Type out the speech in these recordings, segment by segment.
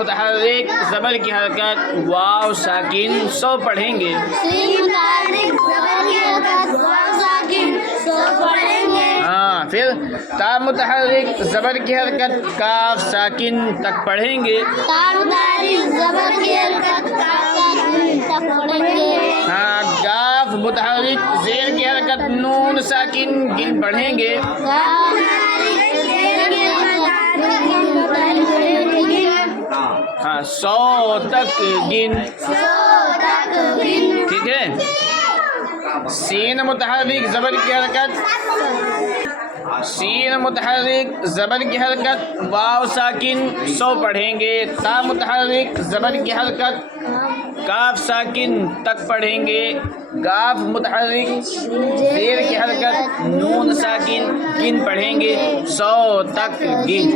متحرک زبر کی حرکت واو ساکن سو پڑھیں گے. سین متحرک زبر کی حرکت واو ساکن سو پڑھیں گے. ہاں پھر تا متحرک زبر کی حرکت کاف ساکن تک پڑھیں گے. تا متحرک زبر کی حرکت کاف ساکن تک پڑھیں گے. ہاں کاف متحرک زیر کی حرکت نون ساکن گن پڑھیں گے. ہاں 100 تک گن. ٹھیک ہے. سین متحرک زبر کی حرکت سین متحرک زبر کی حرکت واو ساکن 100 پڑھیں گے. تا متحرک زبر کی حرکت کاف ساکن تک پڑھیں گے. کاف متحرک زیر کی حرکت نون ساکن گن پڑھیں گے 100 تک گن.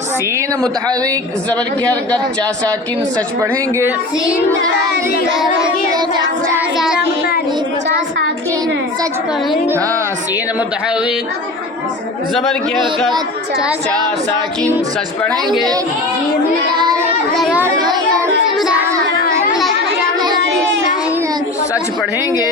سین متحرک زبر کی حرکت چا ساکن سچ پڑھیں گے. سین متحرک زبر کی حرکت چا ساکن سچ پڑھیں گے. ہاں سین متحرک زبر کی حرکت چا ساکن سچ پڑھیں گے. سچ پڑھیں گے.